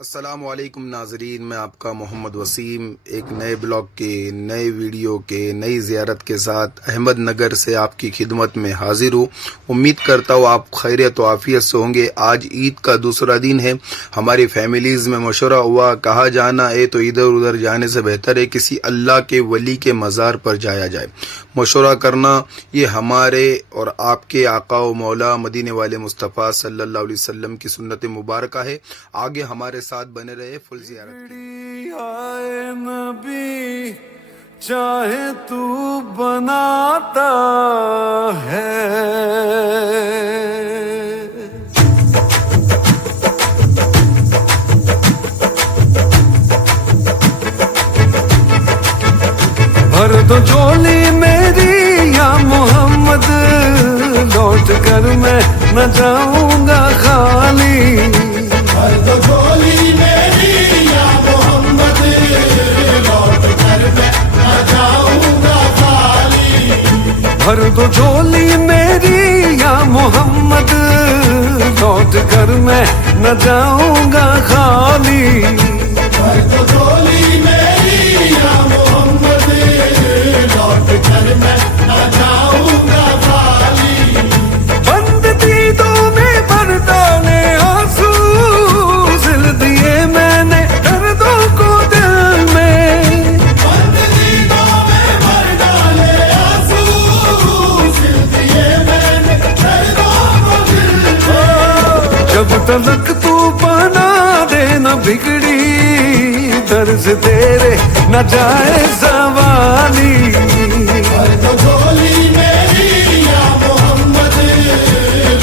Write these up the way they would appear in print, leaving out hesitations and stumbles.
अस्सलामुअलैकुम नाजरीन, मैं आपका मोहम्मद वसीम एक नए ब्लॉग के नए वीडियो के नई ज़ियारत के साथ अहमदनगर से आपकी खिदमत में हाजिर हूँ। उम्मीद करता हूँ आप खैरियत व आफियत से होंगे। आज ईद का दूसरा दिन है। हमारी फैमिलीज़ में मशवरा हुआ, कहा जाना है तो इधर उधर जाने से बेहतर है किसी अल्लाह के वली के मज़ार पर जाया जाए। मशवरा करना ये हमारे और आपके आका व मौला मदीने वाले मुस्तफ़ा सल्लल्लाहु अलैहि वसल्लम की सुन्नत मुबारक है। आगे हमारे साथ बने रहे फुल ज़ियारत। आए नबी चाहे तू बनाता है, भर दो झोली मेरी या मोहम्मद, लौट कर मैं न जाऊंगा खाली। भर दो झोली मेरी या मोहम्मद, लौट कर मैं न जाऊंगा खाली। भर दो झोली मेरी या मोहम्मद, लौट कर मैं न जाऊंगा खाली। भर दो झोली मेरी या मोहम्मद, लौट कर मैं न जाऊंगा खाली। बंद दीदों में भर डाले आंसू, सिल दिए मैंने दर्दों को दिल में। बंद दीदों में भर डाले आंसू, सिल दिए मैंने दर्दों को दिल में। जब तलक तू बना दे न बिगड़ी, दर्द तेरे न जाए सवाली। भर दो झोली मेरी या मोहम्मद,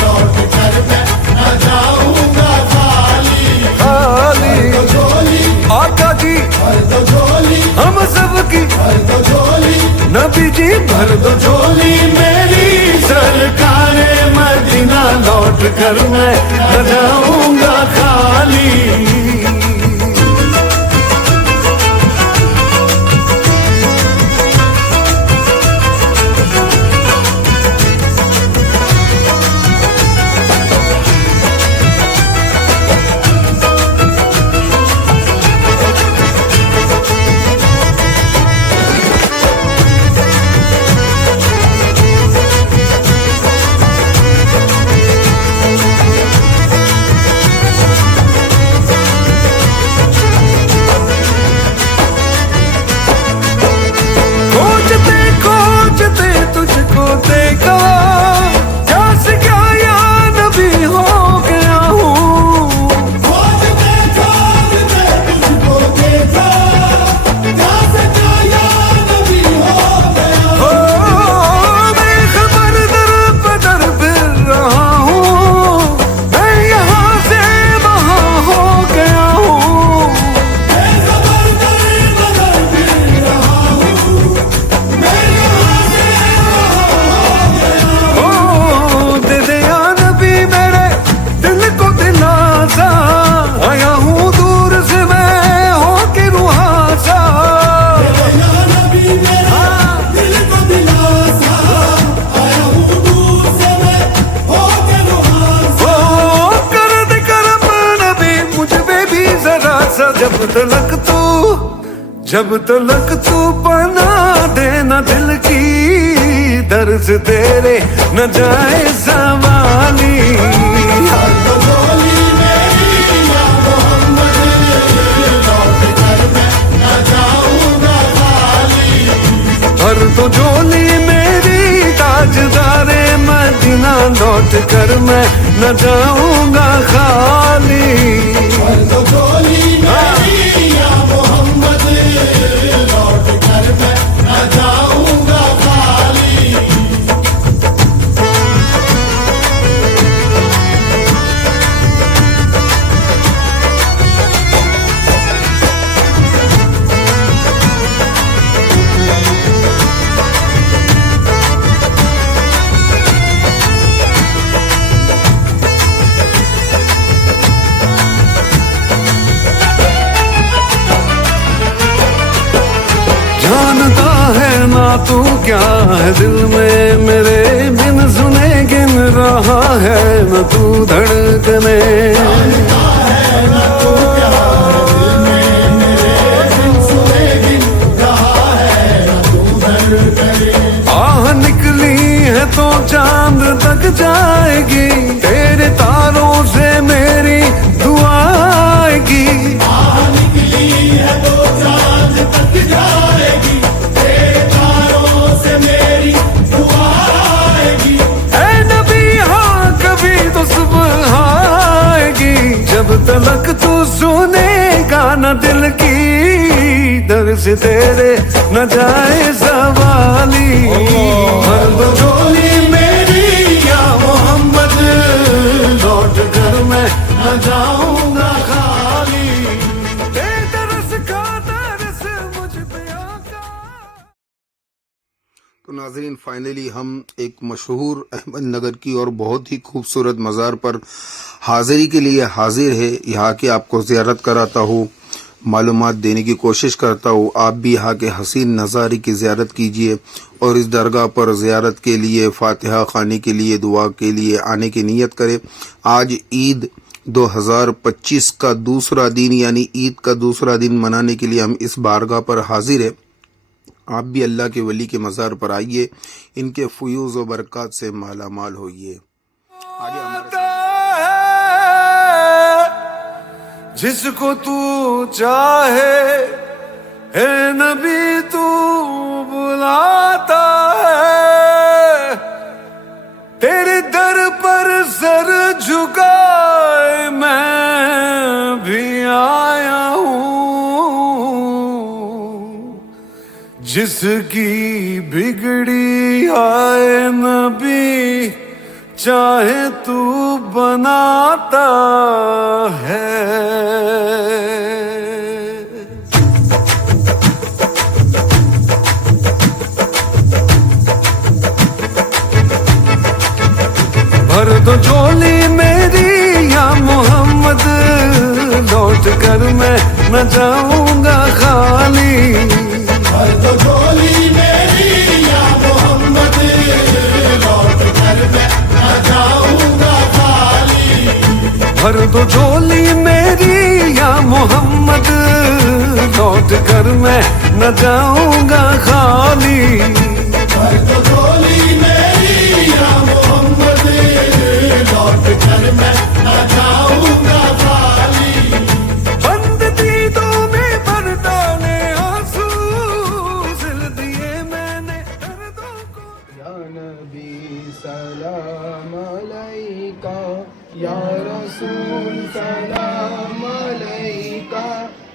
लौट कर मैं न जाऊंगा खाली। खाली भर दो झोली आका जी, भर दो झोली हम सबकी भर दो झोली नबी जी, भर दो झोली मेरी सरकारे मदीना, लौट कर मैं न जाऊंगा खाली। खोजते खोजते तुझको देखा, जैसे क्या या नबी हो गया हूँ। खोजते खोजते तुझको देखा, जैसे क्या या नबी हो गया। ओ बेखबर दर बदर फिर रहा हूँ, मैं यहाँ से वहाँ हो गया हूँ। बेखबर दर बदर फिर रहा हूँ, मैं यहाँ से वहाँ हो गया। ओ दे दे या नबी मेरे दिल को दिलासा, आया हूँ दूर से मैं होके रुहासा। या नबी मेरा दिल को दिलासा, आया हूँ दूर से मैं होके रुहासा। ओ कर दे करम नबी मुझ पे भी जरा सा, जब तलक तू बना देना दिल की, दर्द तेरे न जाए सवाली। भर दो झोली मेरी या मोहम्मद, लौट कर मैं न जाऊंगा खाली। भर तो झोली मेरी ताजदारे मदीना, लौट कर मैं न जाऊंगा खाली। भर दो झोली मेरी या मोहम्मद, लौट कर मैं न जाऊंगा खाली। जानता है ना तू क्या है दिल में मेरे, बिन सुने गिन रहा है न तू धड़कने। जानता है न तू क्या न दिल की दर से तेरे न जाए सवाली। भर दो झोली मेरी या मोहम्मद, लौट कर मैं न जाऊंगा खाली। बेदरस का दरस मुझ पे आका। तो नाजरीन, फाइनली हम एक मशहूर अहमदनगर की और बहुत ही खूबसूरत मज़ार पर हाज़िरी के लिए हाजिर है। यहाँ की आपको ज़ियारत कराता हूँ, मालूमात देने की कोशिश करता हूँ। आप भी यहाँ के हसीन नज़ारे की ज़ियारत कीजिए और इस दरगाह पर ज़ियारत के लिए, फ़ातिहा ख़ानी के लिए, दुआ के लिए आने की नीयत करें। आज ईद 2025 का दूसरा दिन, यानी ईद का दूसरा दिन मनाने के लिए हम इस बारगाह पर हाजिर है। आप भी अल्लाह के वली के मज़ार पर आइए, इनके फयूज़ व बरक़ात से माला माल होइए। आगे हमारे जिसको तू चाहे है नबी तू बुलाता है, तेरे दर पर सर झुकाए मैं भी आया हूँ। जिसकी बिगड़ी आए नबी चाहे तू बनाता है। भर दो झोली मेरी या मोहम्मद, लौट कर मैं न जाऊंगा खाली। भर दो झोली मेरी या मोहम्मद, लौट कर मैं न जाऊंगा खाली। भर दो झोली मेरी या मोहम्मद, लौट कर मैं न जाऊंगा खाली। भर दो झोली मेरी या मोहम्मद, लौट कर मैं न जाऊंगा खाली। बंद दीदों में भर डाले आंसू, सिल दिए मैंने दर्दों को। या नबी सलाम अलैका, या रसूल सलाम अलैका,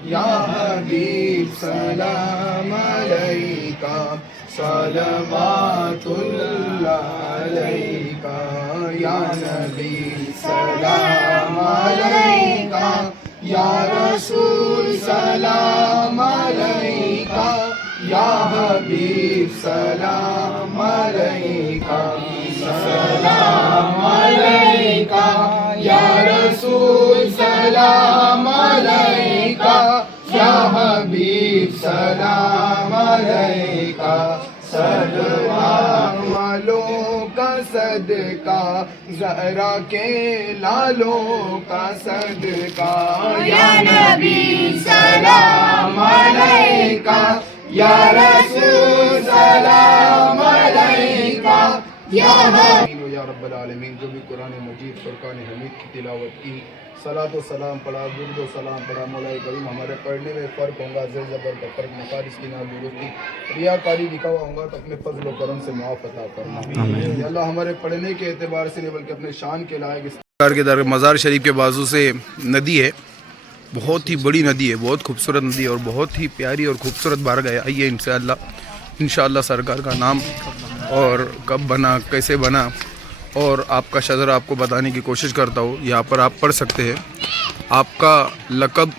या हबीब सलाम अलैका, सलवातुल्लाह अलैका। या नबी सलाम अलैका, या रसूल सलाम अलैका, या हबीब सलाम अलैका, सलाम अलैका, या रसूल सलाम अलैका, या हबीब सलाम अलैका। सलवात वालों का सदका, ज़हरा के लालों का सदका। या नबी सलाम अलैका, या रसूल सलाम अलैका, या रब्बल आलमीन। जो भी कुरान मजीद फुरकान हमीद की तिलावत की, सलातो सलाम पढ़ा, दुरूद सलाम पढ़ा, मौलाए करीम हमारे पढ़ने में फ़र्क होगा, ज़ेर ज़बर का फ़र्क, मखारिज की नादुरुस्ती, रियाकारी लिखा हुआ होगा तो अपने फजल व करम से मुआफ़ अता फरमा। या अल्लाह हमारे पढ़ने के एतबार से नहीं बल्कि अपने शान के लायक इस के दर मज़ार शरीफ के बाजू से नदी है, बहुत ही बड़ी नदी है, बहुत खूबसूरत नदी है और बहुत ही प्यारी और खूबसूरत बारगाह है। आइए इंशाअल्लाह सरकार का नाम और कब बना, कैसे बना और आपका शजरा आपको बताने की कोशिश करता हूँ। यहाँ पर आप पढ़ सकते हैं। आपका लक़ब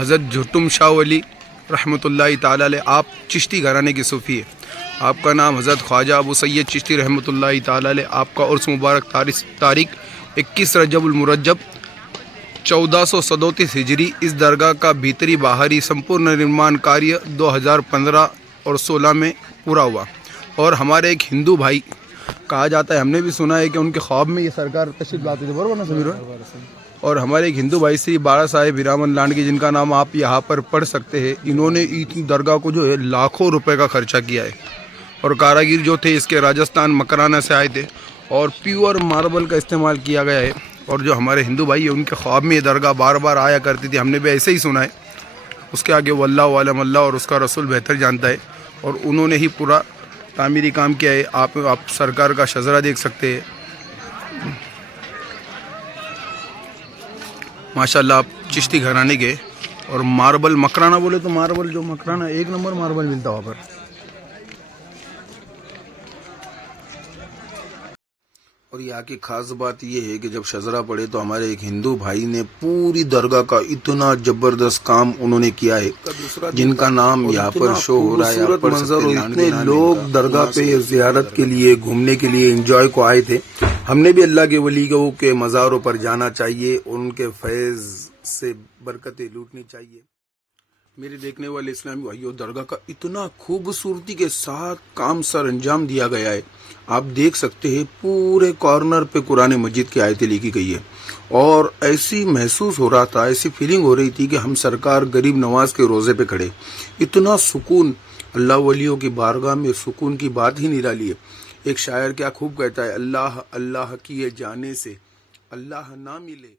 हज़रत झुटुम शाह वली रहमतुल्लाहि ताला अलैह, आप चिश्ती घराने की सूफ़ी है। आपका नाम हज़रत ख्वाजा अबू सैयद चिश्ती रहमतुल्लाहि ताला अलैह। आपका उर्स मुबारक तारीख 21 रजबुल मुरज्जब 1437 हिजरी। इस दरगाह का भीतरी बाहरी संपूर्ण निर्माण कार्य 2015 और 16 में पूरा हुआ। और हमारे एक हिंदू भाई, कहा जाता है, हमने भी सुना है कि उनके ख्वाब में ये सरकार तशरीफ लाते थे, बराबर ना समीर? और हमारे एक हिंदू भाई श्री बाड़ा साहेब हीरामन लांडगी, जिनका नाम आप यहाँ पर पढ़ सकते हैं, इन्होंने इस दरगाह को जो है लाखों रुपए का खर्चा किया है। और कारागिर जो थे इसके राजस्थान मकराना से आए थे और प्योर मार्बल का इस्तेमाल किया गया है। और जो हमारे हिंदू भाई है उनके ख्वाब में ये दरगाह बार बार आया करती थी, हमने भी ऐसे ही सुना है। उसके आगे वल्लाहु अलम अल्लाह और उसका रसूल बेहतर जानता है। और उन्होंने ही पूरा तामीरी काम किया है। आप सरकार का शजरा देख सकते हैं, माशाल्लाह। आप चिश्ती घराने के और मार्बल मकराना बोले तो मार्बल जो मकराना 1 नंबर मार्बल मिलता वहाँ पर। और यहाँ की खास बात ये है कि जब शजरा पड़े तो हमारे एक हिंदू भाई ने पूरी दरगाह का इतना जबरदस्त काम उन्होंने किया है, जिनका नाम यहाँ पर शो हो रहा है। यहाँ पर मंजर, इतने लोग दरगाह पे जियारत के लिए, घूमने के लिए, एंजॉय को आए थे। हमने भी अल्लाह के वली के मज़ारों पर जाना चाहिए और उनके फैज़ से बरकतें लूटनी चाहिए। मेरे देखने वाले इस्लामी भाइयों, दरगाह का इतना खूबसूरती के साथ काम सर अंजाम दिया गया है। आप देख सकते हैं पूरे कॉर्नर पे कुरान मजीद की आयतें लिखी गई है और ऐसी महसूस हो रहा था, ऐसी फीलिंग हो रही थी कि हम सरकार गरीब नवाज के रोजे पे खड़े। इतना सुकून, अल्लाह वलियों की बारगाह में सुकून की बात ही निराली है। एक शायर क्या खूब कहता है, अल्लाह अल्लाह किए जाने से अल्लाह ना मिले।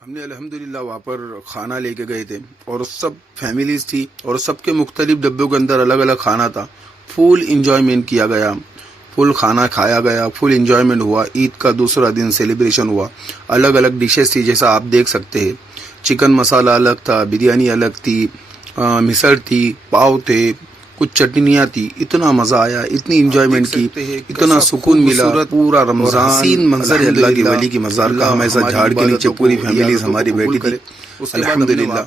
हमने अल्हम्दुलिल्लाह वहाँ पर खाना लेके गए थे और सब फैमिलीज थी और सबके मुख्तलिफ डब्बों के अंदर अलग अलग खाना था। फुल इंजॉयमेंट किया गया, फुल खाना खाया गया, फुल इंजॉयमेंट हुआ। ईद का दूसरा दिन सेलिब्रेशन हुआ। अलग अलग डिशेस थी, जैसा आप देख सकते हैं। चिकन मसाला अलग था, बिरयानी अलग थी, मिसल थी, पाव थे, कुछ चटनियाँ थी। इतना मजा आया, इतनी इंजॉयमेंट की, इतना सुकून मिला। पूरा रमजान सीन मंजर है अल्लाह के वली की मजार का। हम ऐसा झाड़ के नीचे पूरी फैमिलीज हमारी बैठी थी। अल्हम्दुलिल्लाह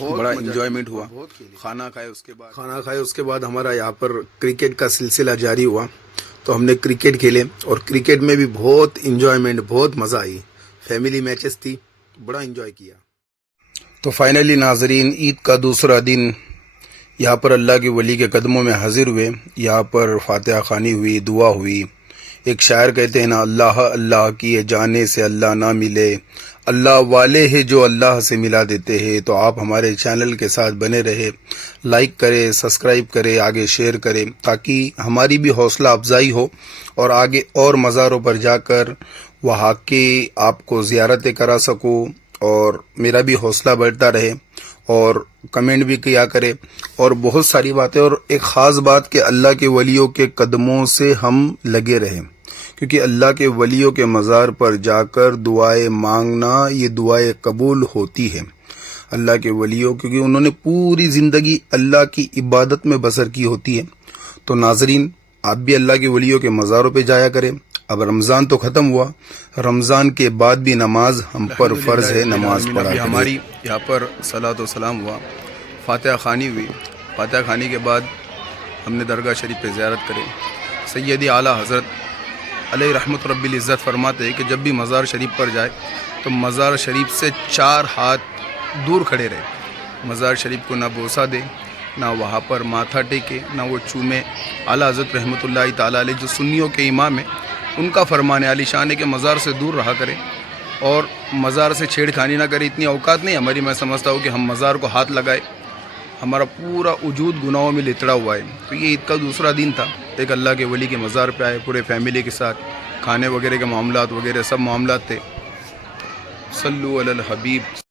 बड़ा इंजॉयमेंट हुआ। खाना खाए उसके बाद हमारा यहाँ पर क्रिकेट का सिलसिला जारी हुआ, तो हमने क्रिकेट खेले और क्रिकेट में भी बहुत इंजॉयमेंट, बहुत मजा आई। फैमिली मैचेस थी, बड़ा इंजॉय किया। तो फाइनली नाजरीन, ईद का दूसरा दिन यहाँ पर अल्लाह के वली के कदमों में हाजिर हुए। यहाँ पर फातिहा खानी हुई, दुआ हुई। एक शायर कहते हैं ना, अल्लाह अल्लाह किए जाने से अल्लाह ना मिले, अल्लाह वाले हैं जो अल्लाह से मिला देते हैं। तो आप हमारे चैनल के साथ बने रहे, लाइक करें, सब्सक्राइब करें, आगे शेयर करें, ताकि हमारी भी हौसला अफजाई हो और आगे और मज़ारों पर जाकर वहाँ के आपको ज़ियारतें करा सकूँ और मेरा भी हौसला बढ़ता रहे। और कमेंट भी किया करे और बहुत सारी बातें। और एक ख़ास बात कि अल्लाह के वलियों के कदमों से हम लगे रहें, क्योंकि अल्लाह के वलियों के मज़ार पर जाकर दुआएं मांगना, ये दुआएं कबूल होती है अल्लाह के वलियों, क्योंकि उन्होंने पूरी ज़िंदगी अल्लाह की इबादत में बसर की होती है। तो नाजरीन, आप भी अल्लाह के वलियों के मज़ारों पे जाया करें। अब रमज़ान तो ख़त्म हुआ, रमज़ान के बाद भी नमाज हम पर फ़र्ज़ है, नमाज पढ़ा। हमारी यहाँ पर सलात व सलाम हुआ, फातिहा खानी हुई। फातिहा खानी के बाद हमने दरगाह शरीफ पे ज़ियारत करी। सैयदी आला हज़रत अलैहि रहमत रब्बिल इज़्ज़त फरमाते हैं कि जब भी मज़ार शरीफ पर जाए तो मज़ार शरीफ से 4 हाथ दूर खड़े रहे। मज़ार शरीफ को ना बोसा दे, ना वहाँ पर माथा टेके, ना वो चूमे। आला हज़रत रहमतुल्लाहि ताला अलैह जो सुन्नियों के इमाम है, उनका फरमान आलीशान है कि मज़ार से दूर रहा करें और मज़ार से छेड़खानी ना करें। इतनी औकात नहीं हमारी, मैं समझता हूँ कि हम मज़ार को हाथ लगाए। हमारा पूरा वजूद गुनाहों में लितड़ा हुआ है। तो ये ईद का दूसरा दिन था, एक अल्लाह के वली के मज़ार पे आए पूरे फैमिली के साथ। खाने वगैरह के मामलात वगैरह सब मामलात थे। सल्लु अलल हबीब।